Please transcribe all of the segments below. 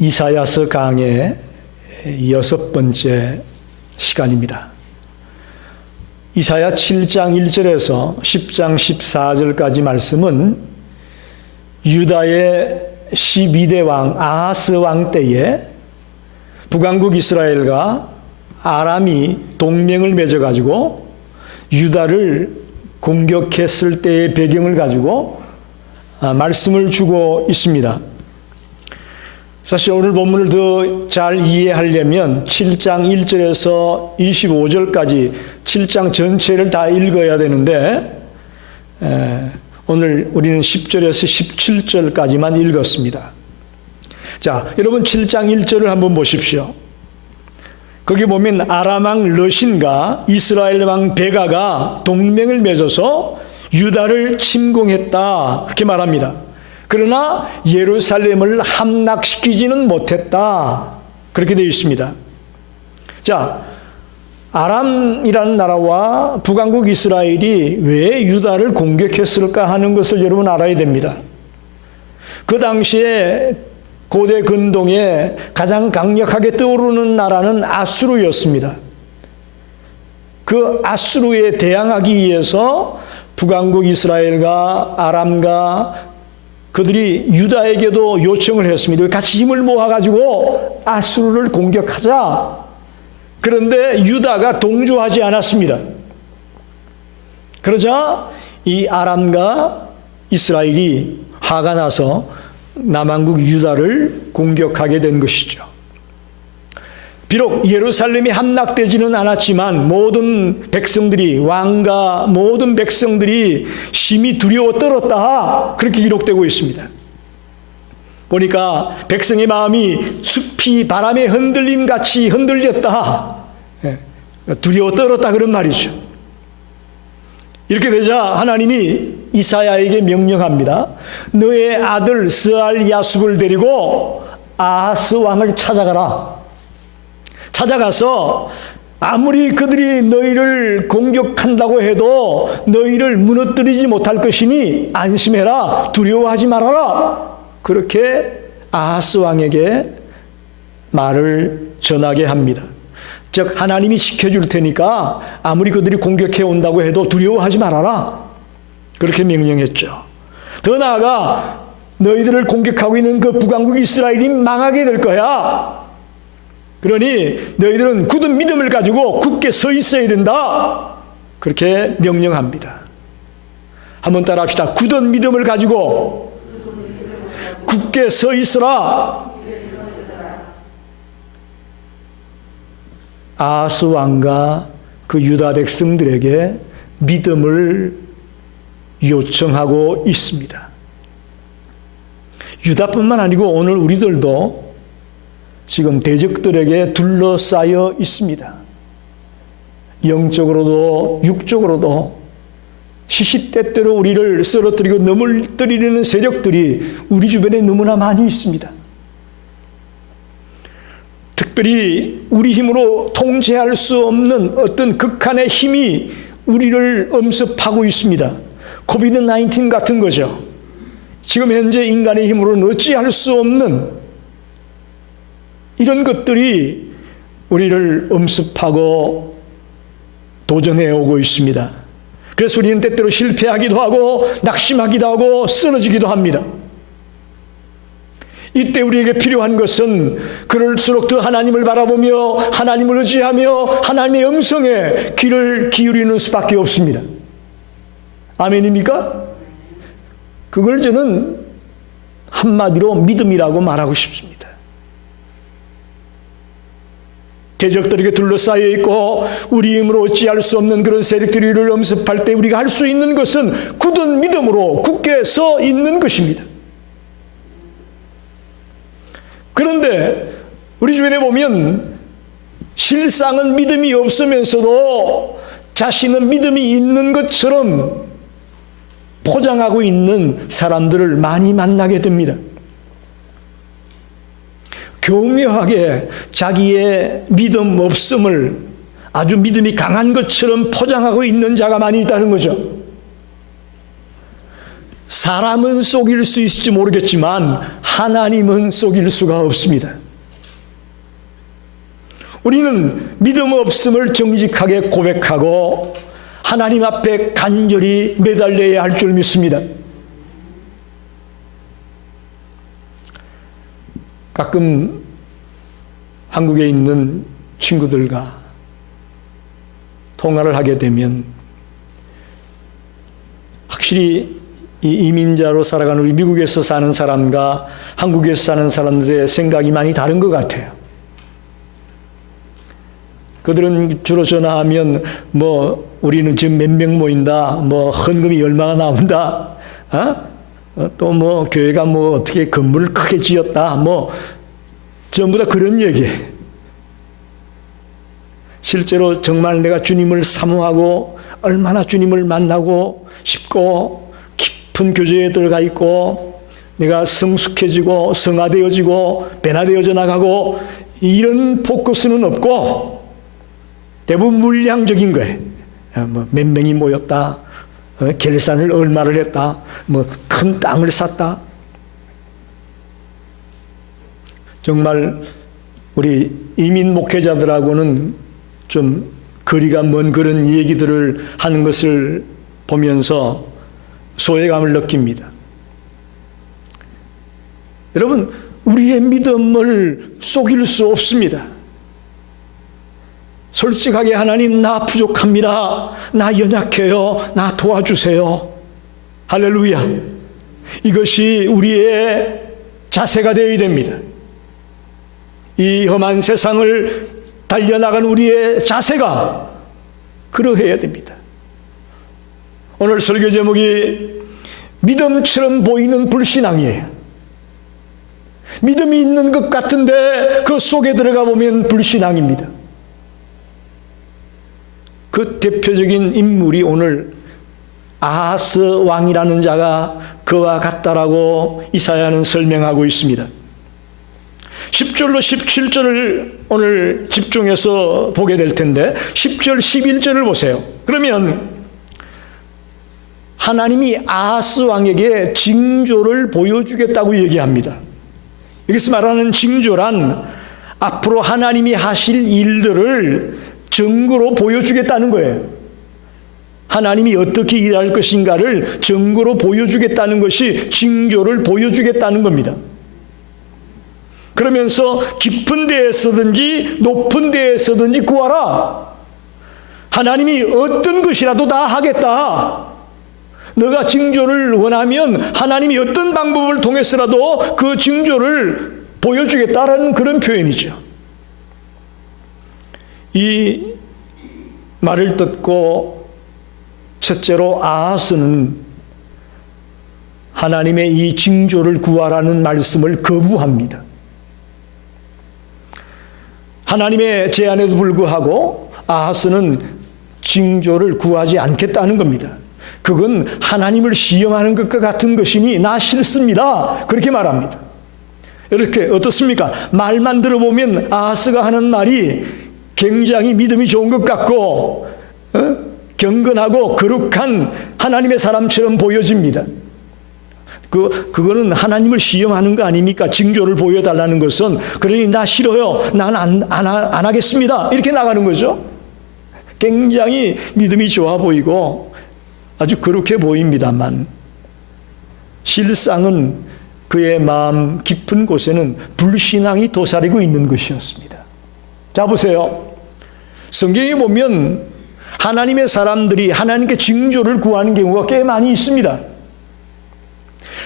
이사야서 강의 6번째 시간입니다. 이사야 7장 1절에서 10장 14절까지 말씀은 유다의 12대 왕 아하스 왕 때에 북왕국 이스라엘과 아람이 동맹을 맺어가지고 유다를 공격했을 때의 배경을 가지고 말씀을 주고 있습니다. 사실 오늘 본문을 더 잘 이해하려면 7장 1절에서 25절까지 7장 전체를 다 읽어야 되는데 오늘 우리는 10절에서 17절까지만 읽었습니다. 자, 여러분 7장 1절을 한번 보십시오. 거기 보면 아람 왕 르신과 이스라엘 왕 베가가 동맹을 맺어서 유다를 침공했다 그렇게 말합니다. 그러나 예루살렘을 함락시키지는 못했다 그렇게 되어 있습니다. 자, 아람이라는 나라와 북왕국 이스라엘이 왜 유다를 공격했을까 하는 것을 여러분 알아야 됩니다. 그 당시에 고대 근동에 가장 강력하게 떠오르는 나라는 아수르였습니다. 그 아수르에 대항하기 위해서 북왕국 이스라엘과 아람과 그들이 유다에게도 요청을 했습니다. 같이 힘을 모아가지고 아수르를 공격하자. 그런데 유다가 동조하지 않았습니다. 그러자 이 아람과 이스라엘이 화가 나서 남왕국 유다를 공격하게 된 것이죠. 비록 예루살렘이 함락되지는 않았지만 모든 백성들이 왕과 모든 백성들이 심히 두려워 떨었다 그렇게 기록되고 있습니다. 보니까 백성의 마음이 숲이 바람에 흔들림같이 흔들렸다. 두려워 떨었다 그런 말이죠. 이렇게 되자 하나님이 이사야에게 명령합니다. 너의 아들 스알 야숲을 데리고 아하스 왕을 찾아가라. 찾아가서 아무리 그들이 너희를 공격한다고 해도 너희를 무너뜨리지 못할 것이니 안심해라. 두려워하지 말아라. 그렇게 아하스 왕에게 말을 전하게 합니다. 즉 하나님이 지켜줄 테니까 아무리 그들이 공격해 온다고 해도 두려워하지 말아라. 그렇게 명령했죠. 더 나아가 너희들을 공격하고 있는 그 북왕국 이스라엘이 망하게 될 거야. 그러니 너희들은 굳은 믿음을 가지고 굳게 서 있어야 된다. 그렇게 명령합니다. 한번 따라 합시다. 굳은 믿음을 가지고 굳게 서 있으라. 아하스 왕과 그 유다 백성들에게 믿음을 요청하고 있습니다. 유다뿐만 아니고 오늘 우리들도 지금 대적들에게 둘러싸여 있습니다. 영적으로도 육적으로도 시시때때로 우리를 쓰러뜨리고 넘어뜨리는 세력들이 우리 주변에 너무나 많이 있습니다. 특별히 우리 힘으로 통제할 수 없는 어떤 극한의 힘이 우리를 엄습하고 있습니다. 코비드-19 같은 거죠. 지금 현재 인간의 힘으로는 어찌할 수 없는 이런 것들이 우리를 엄습하고 도전해 오고 있습니다. 그래서 우리는 때때로 실패하기도 하고 낙심하기도 하고 쓰러지기도 합니다. 이때 우리에게 필요한 것은 그럴수록 더 하나님을 바라보며 하나님을 의지하며 하나님의 음성에 귀를 기울이는 수밖에 없습니다. 아멘입니까? 그걸 저는 한마디로 믿음이라고 말하고 싶습니다. 대적들에게 둘러싸여 있고 우리 힘으로 어찌할 수 없는 그런 세력들이 우리를 엄습할 때 우리가 할 수 있는 것은 굳은 믿음으로 굳게 서 있는 것입니다. 그런데 우리 주변에 보면 실상은 믿음이 없으면서도 자신은 믿음이 있는 것처럼 포장하고 있는 사람들을 많이 만나게 됩니다. 교묘하게 자기의 믿음 없음을 아주 믿음이 강한 것처럼 포장하고 있는 자가 많이 있다는 거죠. 사람은 속일 수 있을지 모르겠지만 하나님은 속일 수가 없습니다. 우리는 믿음 없음을 정직하게 고백하고 하나님 앞에 간절히 매달려야 할 줄 믿습니다. 가끔 한국에 있는 친구들과 통화를 하게 되면 확실히 이 이민자로 살아가는 우리 미국에서 사는 사람과 한국에서 사는 사람들의 생각이 많이 다른 것 같아요. 그들은 주로 전화하면 우리는 지금 몇 명 모인다, 헌금이 얼마가 나온다, 또 교회가 어떻게 건물을 크게 지었다, 전부 다 그런 얘기예요. 실제로 정말 내가 주님을 사모하고 얼마나 주님을 만나고 싶고 깊은 교제에 들어가 있고 내가 성숙해지고 성화되어지고 변화되어져 나가고 이런 포커스는 없고 대부분 물량적인 거예요. 몇 명이 모였다, 결산을 얼마를 했다, 큰 땅을 샀다. 정말 우리 이민 목회자들하고는 좀 거리가 먼 그런 얘기들을 하는 것을 보면서 소외감을 느낍니다. 여러분, 우리의 믿음을 속일 수 없습니다. 솔직하게 하나님, 나 부족합니다. 나 연약해요. 나 도와주세요. 할렐루야. 이것이 우리의 자세가 되어야 됩니다. 이 험한 세상을 달려나간 우리의 자세가 그러해야 됩니다. 오늘 설교 제목이 믿음처럼 보이는 불신앙이에요. 믿음이 있는 것 같은데 그 속에 들어가 보면 불신앙입니다. 그 대표적인 인물이 오늘 아하스 왕이라는 자가 그와 같다라고 이사야는 설명하고 있습니다. 10절로 17절을 오늘 집중해서 보게 될 텐데 10절, 11절을 보세요. 그러면 하나님이 아하스 왕에게 징조를 보여주겠다고 얘기합니다. 여기서 말하는 징조란 앞으로 하나님이 하실 일들을 증거로 보여주겠다는 거예요. 하나님이 어떻게 일할 것인가를 증거로 보여주겠다는 것이 징조를 보여주겠다는 겁니다. 그러면서 깊은 데에서든지 높은 데에서든지 구하라. 하나님이 어떤 것이라도 다 하겠다. 너가 징조를 원하면 하나님이 어떤 방법을 통해서라도 그 징조를 보여주겠다라는 그런 표현이죠. 이 말을 듣고 첫째로 아하스는 하나님의 이 징조를 구하라는 말씀을 거부합니다. 하나님의 제안에도 불구하고 아하스는 징조를 구하지 않겠다는 겁니다. 그건 하나님을 시험하는 것과 같은 것이니 나 싫습니다. 그렇게 말합니다. 이렇게 어떻습니까? 말만 들어보면 아하스가 하는 말이 굉장히 믿음이 좋은 것 같고 경건하고 거룩한 하나님의 사람처럼 보여집니다. 그거는 하나님을 시험하는 거 아닙니까? 징조를 보여달라는 것은. 그러니 나 싫어요. 난 안 하겠습니다. 이렇게 나가는 거죠. 굉장히 믿음이 좋아 보이고 아주 거룩해 보입니다만 실상은 그의 마음 깊은 곳에는 불신앙이 도사리고 있는 것이었습니다. 자, 보세요. 성경에 보면 하나님의 사람들이 하나님께 징조를 구하는 경우가 꽤 많이 있습니다.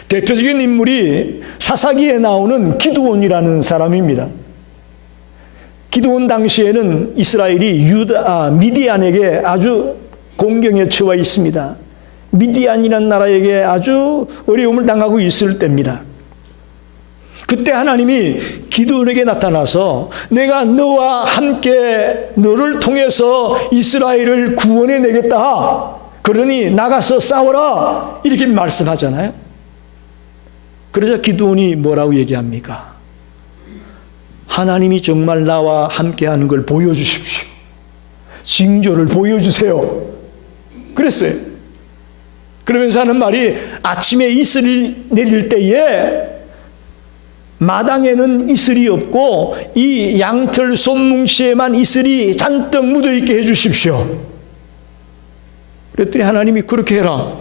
대표적인 인물이 사사기에 나오는 기드온이라는 사람입니다. 기드온 당시에는 이스라엘이 미디안에게 아주 공경에 처해 있습니다. 미디안이라는 나라에게 아주 어려움을 당하고 있을 때입니다. 그때 하나님이 기드온에게 나타나서 내가 너와 함께 너를 통해서 이스라엘을 구원해 내겠다. 그러니 나가서 싸워라. 이렇게 말씀하잖아요. 그러자 기드온이 뭐라고 얘기합니까? 하나님이 정말 나와 함께하는 걸 보여주십시오. 징조를 보여주세요. 그랬어요. 그러면서 하는 말이 아침에 이슬이 내릴 때에 마당에는 이슬이 없고 이 양털 솜뭉치에만 이슬이 잔뜩 묻어있게 해주십시오. 그랬더니 하나님이 그렇게 해라.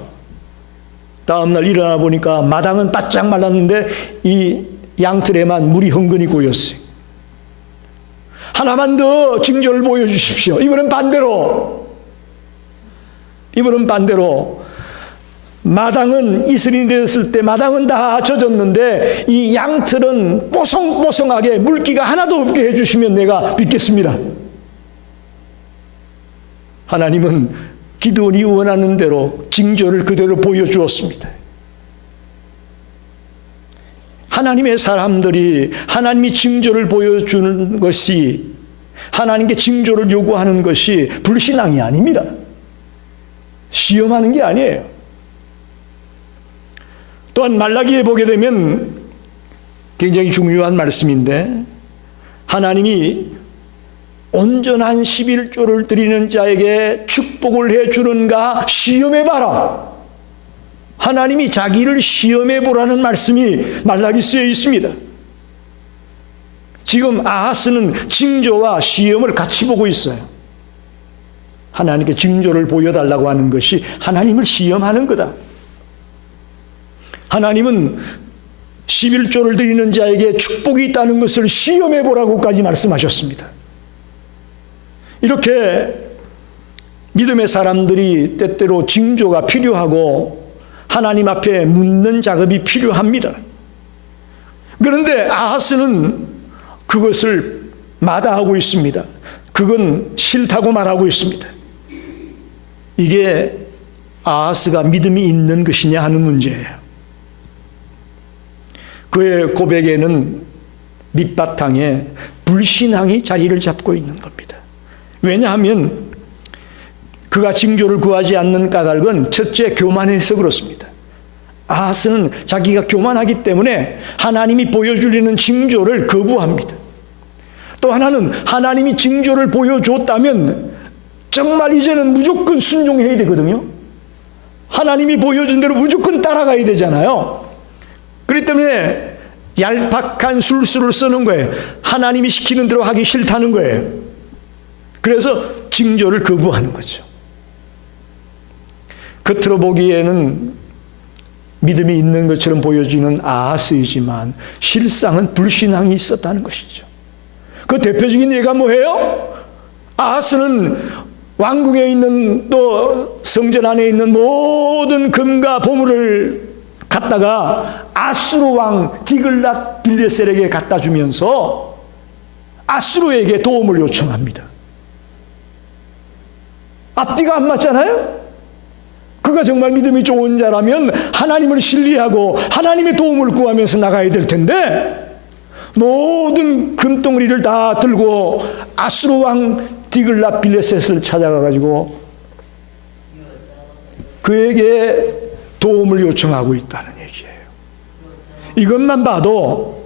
다음날 일어나 보니까 마당은 바짝 말랐는데 이 양털에만 물이 흥건히 고였어요. 하나만 더 징조를 보여주십시오. 이번엔 반대로 마당은 이슬이 되었을 때 마당은 다 젖었는데 이 양털은 뽀송뽀송하게 물기가 하나도 없게 해주시면 내가 믿겠습니다. 하나님은 기드온이 원하는 대로 징조를 그대로 보여주었습니다. 하나님의 사람들이 하나님이 징조를 보여주는 것이, 하나님께 징조를 요구하는 것이 불신앙이 아닙니다. 시험하는 게 아니에요. 또한 말라기에 보게 되면 굉장히 중요한 말씀인데, 하나님이 온전한 11조를 드리는 자에게 축복을 해주는가 시험해봐라. 하나님이 자기를 시험해보라는 말씀이 말라기 쓰여 있습니다. 지금 아하스는 징조와 시험을 같이 보고 있어요. 하나님께 징조를 보여달라고 하는 것이 하나님을 시험하는 거다. 하나님은 11조를 드리는 자에게 축복이 있다는 것을 시험해보라고까지 말씀하셨습니다. 이렇게 믿음의 사람들이 때때로 징조가 필요하고 하나님 앞에 묻는 작업이 필요합니다. 그런데 아하스는 그것을 마다하고 있습니다. 그건 싫다고 말하고 있습니다. 이게 아하스가 믿음이 있는 것이냐 하는 문제예요. 그의 고백에는 밑바탕에 불신앙이 자리를 잡고 있는 겁니다. 왜냐하면 그가 징조를 구하지 않는 까닭은 첫째 교만해서 그렇습니다. 아하스는 자기가 교만하기 때문에 하나님이 보여주려는 징조를 거부합니다. 또 하나는 하나님이 징조를 보여줬다면 정말 이제는 무조건 순종해야 되거든요. 하나님이 보여준 대로 무조건 따라가야 되잖아요. 그렇기 때문에 얄팍한 술수를 쓰는 거예요. 하나님이 시키는 대로 하기 싫다는 거예요. 그래서 징조를 거부하는 거죠. 겉으로 보기에는 믿음이 있는 것처럼 보여지는 아하스이지만 실상은 불신앙이 있었다는 것이죠. 그 대표적인 예가 뭐예요? 아하스는 왕궁에 있는 또 성전 안에 있는 모든 금과 보물을 갖다가 아수르 왕 디글랏 빌레셀에게 갖다 주면서 아수르에게 도움을 요청합니다. 앞뒤가 안 맞잖아요? 그가 정말 믿음이 좋은 자라면 하나님을 신뢰하고 하나님의 도움을 구하면서 나가야 될 텐데 모든 금덩어리를 다 들고 아수르 왕 디글랏 빌레셋을 찾아가가지고 그에게 도움을 요청하고 있다는 얘기예요. 이것만 봐도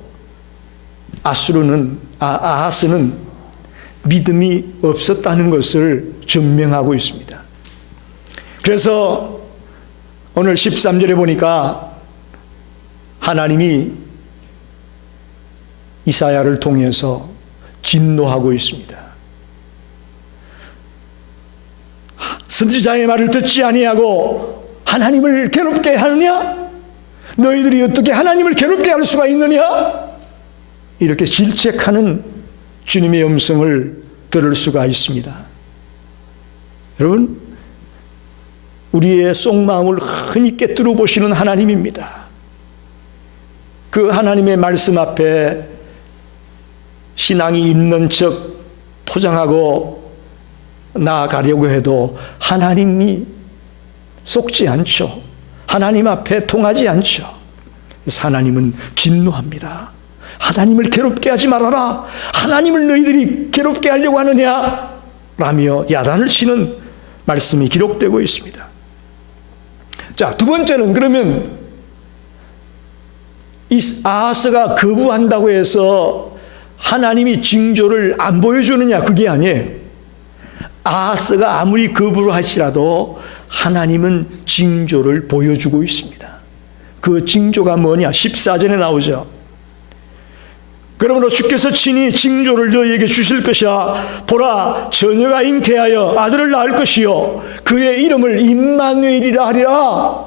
아하스는 믿음이 없었다는 것을 증명하고 있습니다. 그래서 오늘 13절에 보니까 하나님이 이사야를 통해서 진노하고 있습니다. 선지자의 말을 듣지 아니하고 하나님을 괴롭게 하느냐? 너희들이 어떻게 하나님을 괴롭게 할 수가 있느냐? 이렇게 질책하는 주님의 음성을 들을 수가 있습니다. 여러분, 우리의 속마음을 흔히 깨뜨려 보시는 하나님입니다. 그 하나님의 말씀 앞에 신앙이 있는 척 포장하고 나아가려고 해도 하나님이 속지 않죠. 하나님 앞에 통하지 않죠. 그래서 하나님은 진노합니다. 하나님을 괴롭게 하지 말아라. 하나님을 너희들이 괴롭게 하려고 하느냐? 라며 야단을 치는 말씀이 기록되고 있습니다. 자, 두 번째는 그러면 이 아하스가 거부한다고 해서 하나님이 징조를 안 보여주느냐? 그게 아니에요. 아하스가 아무리 거부를 하시라도 하나님은 징조를 보여주고 있습니다. 그 징조가 뭐냐? 14절에 나오죠. 그러므로 주께서 친히 징조를 너희에게 주실 것이야. 보라, 처녀가 잉태하여 아들을 낳을 것이요 그의 이름을 임마누엘이라 하리라.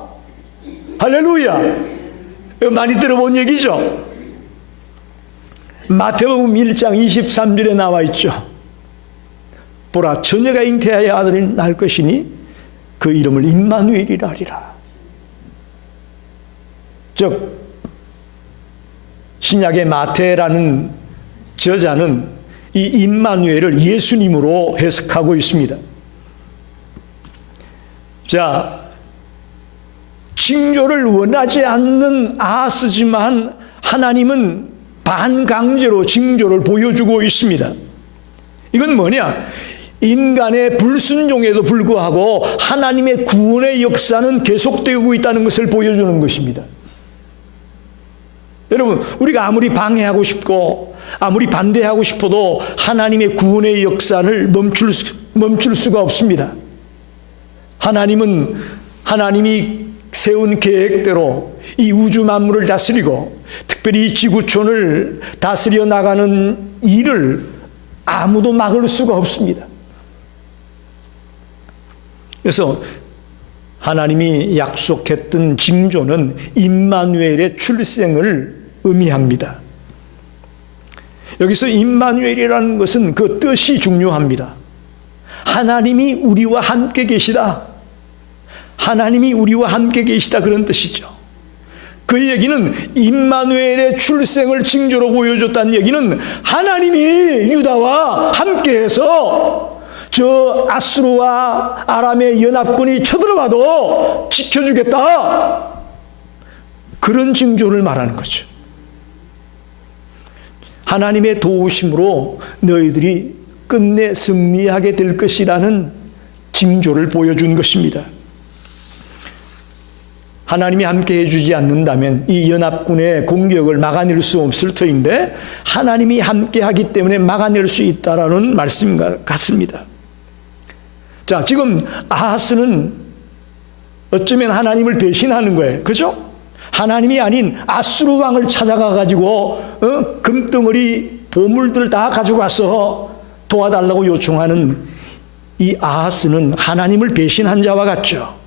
할렐루야. 많이 들어본 얘기죠. 마태복음 1장 23절에 나와 있죠. 보라, 처녀가 잉태하여 아들을 낳을 것이니 그 이름을 임마누엘이라 하리라. 즉 신약의 마태라는 저자는 이 임마누엘을 예수님으로 해석하고 있습니다. 자, 징조를 원하지 않는 아하스지만 하나님은 반강제로 징조를 보여주고 있습니다. 이건 뭐냐? 인간의 불순종에도 불구하고 하나님의 구원의 역사는 계속되고 있다는 것을 보여주는 것입니다. 여러분, 우리가 아무리 방해하고 싶고 아무리 반대하고 싶어도 하나님의 구원의 역사를 멈출 수가 없습니다. 하나님이 세운 계획대로 이 우주 만물을 다스리고 특별히 이 지구촌을 다스려 나가는 일을 아무도 막을 수가 없습니다. 그래서 하나님이 약속했던 징조는 임마누엘의 출생을 의미합니다. 여기서 임마누엘이라는 것은 그 뜻이 중요합니다. 하나님이 우리와 함께 계시다. 하나님이 우리와 함께 계시다, 그런 뜻이죠. 그 얘기는 임마누엘의 출생을 징조로 보여줬다는 얘기는 하나님이 유다와 함께해서 저 아수르와 아람의 연합군이 쳐들어와도 지켜주겠다, 그런 징조를 말하는 거죠. 하나님의 도우심으로 너희들이 끝내 승리하게 될 것이라는 징조를 보여준 것입니다. 하나님이 함께 해주지 않는다면 이 연합군의 공격을 막아낼 수 없을 터인데 하나님이 함께 하기 때문에 막아낼 수 있다라는 말씀 같습니다. 자, 지금 아하스는 어쩌면 하나님을 배신하는 거예요. 그죠? 하나님이 아닌 아수르 왕을 찾아가 가지고 금덩어리 보물들 다 가져가서 도와달라고 요청하는 이 아하스는 하나님을 배신한 자와 같죠.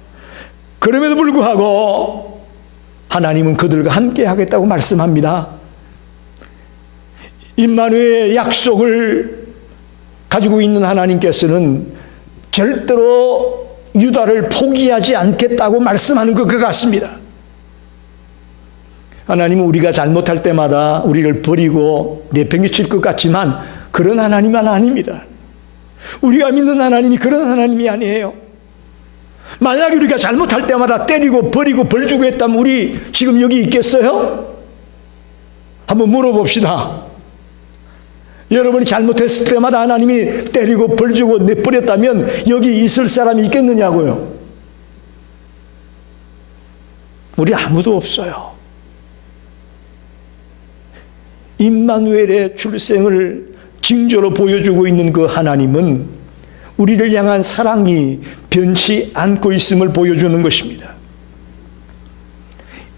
그럼에도 불구하고 하나님은 그들과 함께 하겠다고 말씀합니다. 임마누엘 약속을 가지고 있는 하나님께서는 절대로 유다를 포기하지 않겠다고 말씀하는 것 같습니다. 하나님은 우리가 잘못할 때마다 우리를 버리고 내팽개칠 것 같지만 그런 하나님은 아닙니다. 우리가 믿는 하나님이 그런 하나님이 아니에요. 만약에 우리가 잘못할 때마다 때리고 버리고 벌 주고 했다면 우리 지금 여기 있겠어요? 한번 물어봅시다. 여러분이 잘못했을 때마다 하나님이 때리고 벌 주고 내버렸다면 여기 있을 사람이 있겠느냐고요? 우리 아무도 없어요. 임마누엘의 출생을 징조로 보여주고 있는 그 하나님은 우리를 향한 사랑이 변치 않고 있음을 보여주는 것입니다.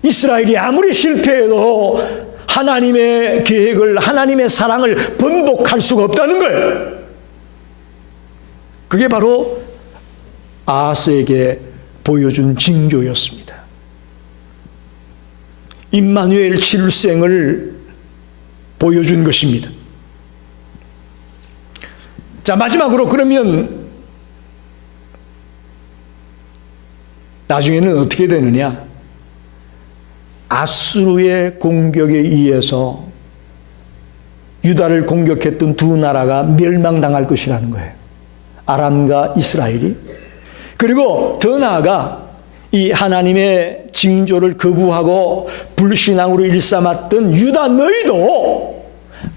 이스라엘이 아무리 실패해도 하나님의 계획을, 하나님의 사랑을 번복할 수가 없다는 거예요. 그게 바로 아하스에게 보여준 징조였습니다. 임마누엘 출생을 보여준 것입니다. 자, 마지막으로 그러면 나중에는 어떻게 되느냐? 아수르의 공격에 의해서 유다를 공격했던 두 나라가 멸망당할 것이라는 거예요. 아람과 이스라엘이. 그리고 더 나아가 이 하나님의 징조를 거부하고 불신앙으로 일삼았던 유다 너희도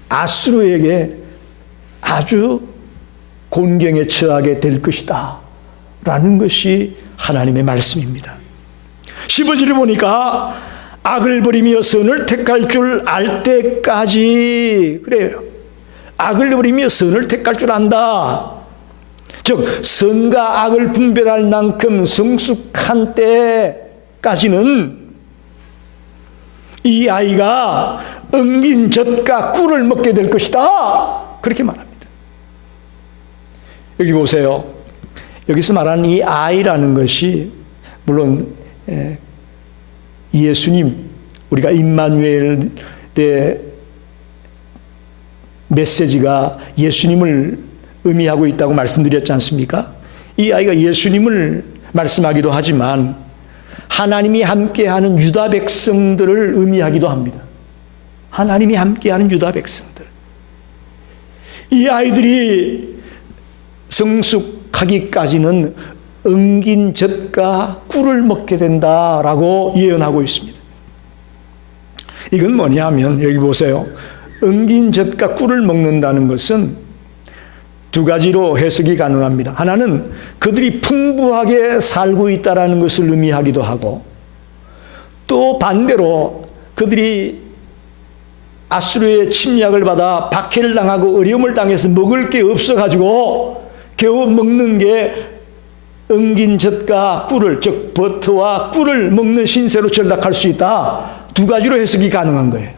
아수르에게 아주 곤경에 처하게 될 것이다 라는 것이 하나님의 말씀입니다. 15절을 보니까 악을 버리며 선을 택할 줄 알 때까지, 그래요. 악을 버리며 선을 택할 줄 안다. 즉 선과 악을 분별할 만큼 성숙한 때까지는 이 아이가 엉긴 젖과 꿀을 먹게 될 것이다. 그렇게 말합니다. 여기 보세요. 여기서 말하는 이 아이라는 것이 물론 예수님, 우리가 임마누엘의 메시지가 예수님을 의미하고 있다고 말씀드렸지 않습니까? 이 아이가 예수님을 말씀하기도 하지만 하나님이 함께하는 유다 백성들을 의미하기도 합니다. 하나님이 함께하는 유다 백성들. 이 아이들이 성숙하기까지는 엉긴 젖과 꿀을 먹게 된다라고 예언하고 있습니다. 이건 뭐냐면 여기 보세요. 엉긴 젖과 꿀을 먹는다는 것은 두 가지로 해석이 가능합니다. 하나는 그들이 풍부하게 살고 있다는 것을 의미하기도 하고, 또 반대로 그들이 아수르의 침략을 받아 박해를 당하고 어려움을 당해서 먹을 게 없어가지고 겨우 먹는 게 엉긴 젖과 꿀을, 즉 버터와 꿀을 먹는 신세로 전락할 수 있다. 두 가지로 해석이 가능한 거예요.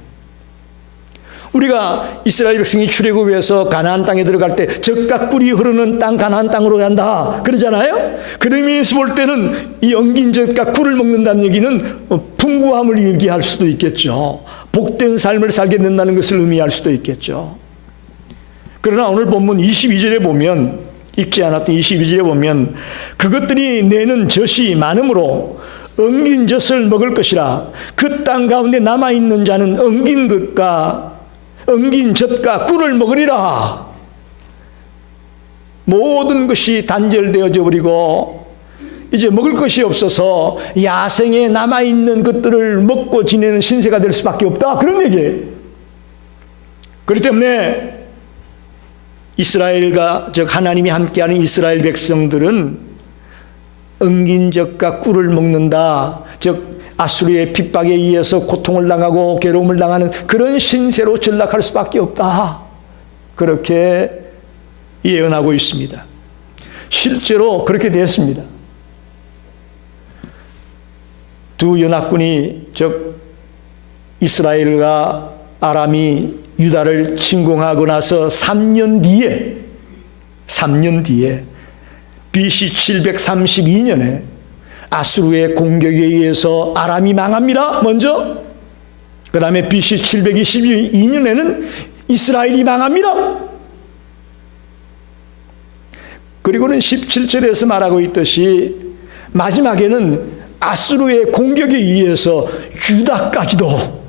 우리가 이스라엘 백성이 출애굽해서 가나안 땅에 들어갈 때 젖과 꿀이 흐르는 땅 가나안 땅으로 간다 그러잖아요. 그런 의미에서 볼 때는 이 엉긴 젖과 꿀을 먹는다는 얘기는 풍부함을 얘기할 수도 있겠죠. 복된 삶을 살게 된다는 것을 의미할 수도 있겠죠. 그러나 오늘 본문 22절에 보면, 읽지 않았던 22절에 보면 그것들이 내는 젖이 많으므로 엉긴 젖을 먹을 것이라. 그 땅 가운데 남아있는 자는 엉긴 젖과 꿀을 먹으리라. 모든 것이 단절되어져 버리고 이제 먹을 것이 없어서 야생에 남아있는 것들을 먹고 지내는 신세가 될 수밖에 없다. 그런 얘기예요. 그렇기 때문에 이스라엘과, 즉 하나님이 함께하는 이스라엘 백성들은 엉긴 젖과 꿀을 먹는다. 즉 아수르의 핍박에 의해서 고통을 당하고 괴로움을 당하는 그런 신세로 전락할 수밖에 없다. 그렇게 예언하고 있습니다. 실제로 그렇게 되었습니다. 두 연합군이, 즉 이스라엘과 아람이 유다를 침공하고 나서 3년 뒤에 BC 732년에 아수르의 공격에 의해서 아람이 망합니다. 먼저. 그 다음에 BC 722년에는 이스라엘이 망합니다. 그리고는 17절에서 말하고 있듯이 마지막에는 아수르의 공격에 의해서 유다까지도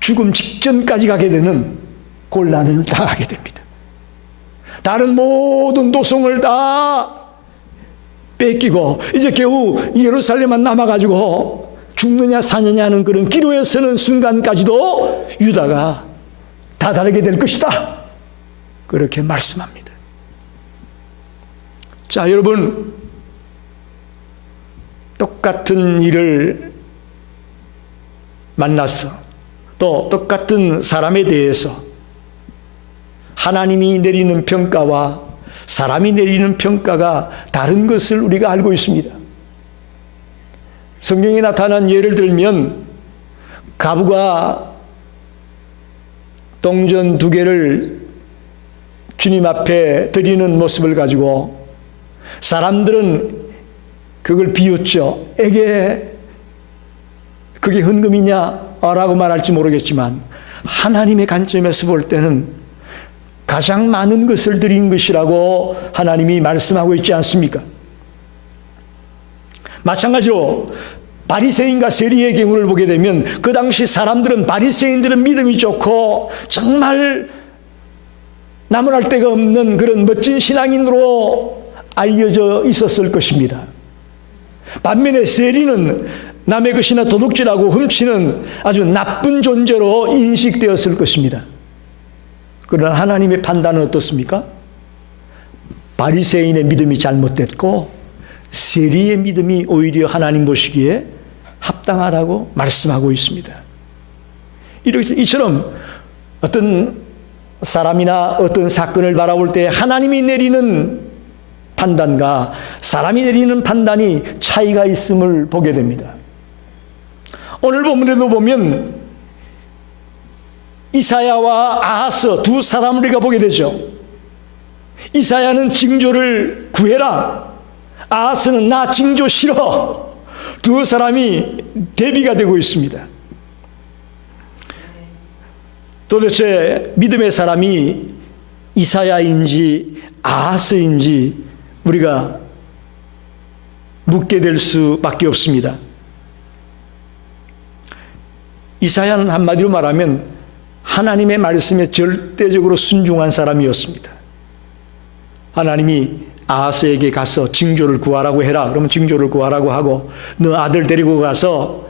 죽음 직전까지 가게 되는 곤란을 당하게 됩니다. 다른 모든 도성을 다 뺏기고 이제 겨우 예루살렘만 남아가지고 죽느냐 사느냐 하는 그런 기로에 서는 순간까지도 유다가 다다르게 될 것이다. 그렇게 말씀합니다. 자, 여러분, 똑같은 일을 만나서 또 똑같은 사람에 대해서 하나님이 내리는 평가와 사람이 내리는 평가가 다른 것을 우리가 알고 있습니다. 성경에 나타난 예를 들면 가부가 동전 2개를 주님 앞에 드리는 모습을 가지고 사람들은 그걸 비웃죠. 에게 그게 헌금이냐? 라고 말할지 모르겠지만 하나님의 관점에서 볼 때는 가장 많은 것을 드린 것이라고 하나님이 말씀하고 있지 않습니까? 마찬가지로 바리새인과 세리의 경우를 보게 되면 그 당시 사람들은, 바리새인들은 믿음이 좋고 정말 나무랄 데가 없는 그런 멋진 신앙인으로 알려져 있었을 것입니다. 반면에 세리는 남의 것이나 도둑질하고 훔치는 아주 나쁜 존재로 인식되었을 것입니다. 그러나 하나님의 판단은 어떻습니까? 바리새인의 믿음이 잘못됐고 세리의 믿음이 오히려 하나님 보시기에 합당하다고 말씀하고 있습니다. 이처럼 어떤 사람이나 어떤 사건을 바라볼 때 하나님이 내리는 판단과 사람이 내리는 판단이 차이가 있음을 보게 됩니다. 오늘 본문에도 보면 이사야와 아하스 두 사람을 우리가 보게 되죠. 이사야는 징조를 구해라, 아하스는 나 징조 싫어. 두 사람이 대비가 되고 있습니다. 도대체 믿음의 사람이 이사야인지 아하스인지 우리가 묻게 될 수밖에 없습니다. 이사야는 한마디로 말하면 하나님의 말씀에 절대적으로 순종한 사람이었습니다. 하나님이 아하스에게 가서 징조를 구하라고 해라. 그러면 징조를 구하라고 하고, 너 아들 데리고 가서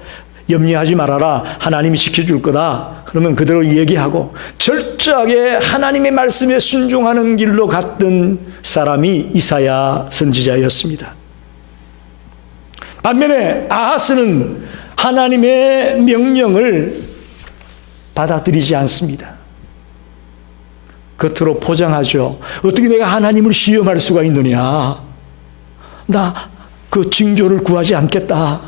염려하지 말아라. 하나님이 지켜줄 거다. 그러면 그대로 얘기하고 철저하게 하나님의 말씀에 순종하는 길로 갔던 사람이 이사야 선지자였습니다. 반면에 아하스는 하나님의 명령을 받아들이지 않습니다. 겉으로 포장하죠. 어떻게 내가 하나님을 시험할 수가 있느냐. 나 그 징조를 구하지 않겠다.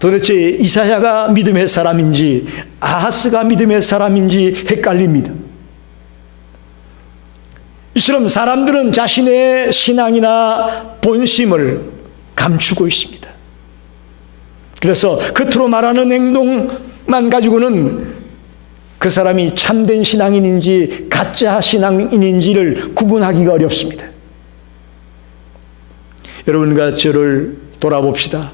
도대체 이사야가 믿음의 사람인지 아하스가 믿음의 사람인지 헷갈립니다. 이처럼 사람들은 자신의 신앙이나 본심을 감추고 있습니다. 그래서 겉으로 말하는 행동만 가지고는 그 사람이 참된 신앙인인지 가짜 신앙인인지를 구분하기가 어렵습니다. 여러분과 저를 돌아봅시다.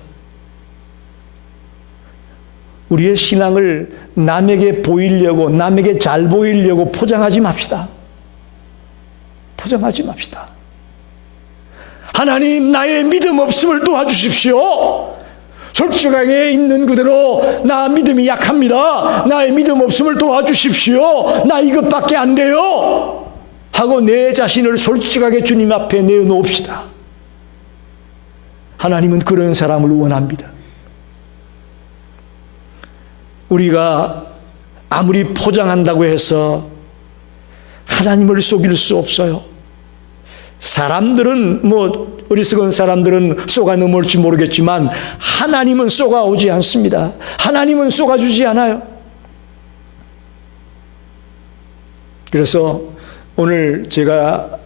우리의 신앙을 남에게 보이려고, 남에게 잘 보이려고 포장하지 맙시다. 포장하지 맙시다. 하나님, 나의 믿음 없음을 도와주십시오. 솔직하게 있는 그대로 나 믿음이 약합니다. 나의 믿음 없음을 도와주십시오. 나 이것밖에 안 돼요. 하고 내 자신을 솔직하게 주님 앞에 내어놓읍시다. 하나님은 그런 사람을 원합니다. 우리가 아무리 포장한다고 해서 하나님을 속일 수 없어요. 사람들은 어리석은 사람들은 쏘가 넘어올지 모르겠지만 하나님은 쏘가 오지 않습니다. 하나님은 쏘가주지 않아요. 그래서 오늘 제가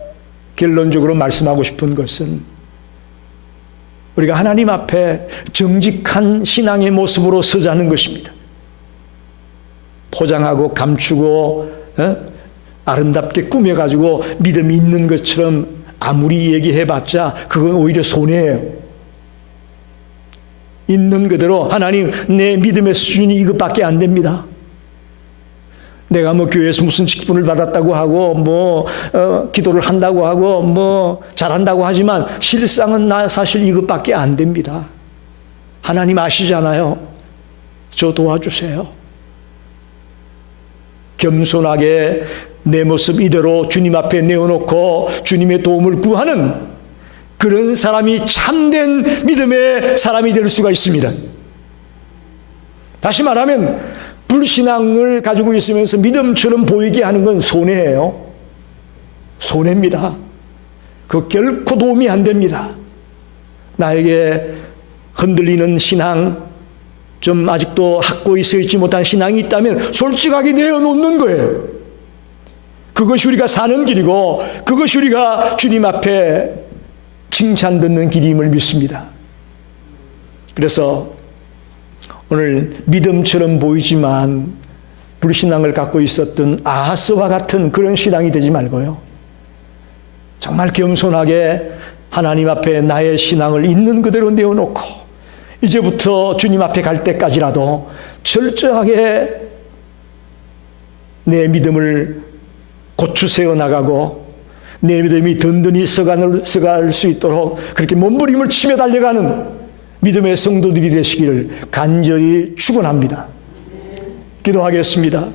결론적으로 말씀하고 싶은 것은 우리가 하나님 앞에 정직한 신앙의 모습으로 서자는 것입니다. 포장하고 감추고 아름답게 꾸며가지고 믿음이 있는 것처럼 아무리 얘기해봤자 그건 오히려 손해예요. 있는 그대로 하나님, 내 믿음의 수준이 이것밖에 안 됩니다. 내가 교회에서 무슨 직분을 받았다고 하고 기도를 한다고 하고 잘한다고 하지만 실상은 나 사실 이것밖에 안 됩니다. 하나님 아시잖아요. 저 도와주세요. 겸손하게 내 모습 이대로 주님 앞에 내어놓고 주님의 도움을 구하는 그런 사람이 참된 믿음의 사람이 될 수가 있습니다. 다시 말하면 불신앙을 가지고 있으면서 믿음처럼 보이게 하는 건 손해예요. 손해입니다. 그 결코 도움이 안 됩니다. 나에게 흔들리는 신앙, 좀 아직도 확고히 서 있지 못한 신앙이 있다면 솔직하게 내어놓는 거예요. 그것이 우리가 사는 길이고 그것이 우리가 주님 앞에 칭찬 듣는 길임을 믿습니다. 그래서 오늘 믿음처럼 보이지만 불신앙을 갖고 있었던 아하스와 같은 그런 신앙이 되지 말고요. 정말 겸손하게 하나님 앞에 나의 신앙을 있는 그대로 내어놓고 이제부터 주님 앞에 갈 때까지라도 철저하게 내 믿음을 고추 세워 나가고 내 믿음이 든든히 서갈 수 있도록 그렇게 몸부림을 치며 달려가는 믿음의 성도들이 되시기를 간절히 축원합니다. 기도하겠습니다.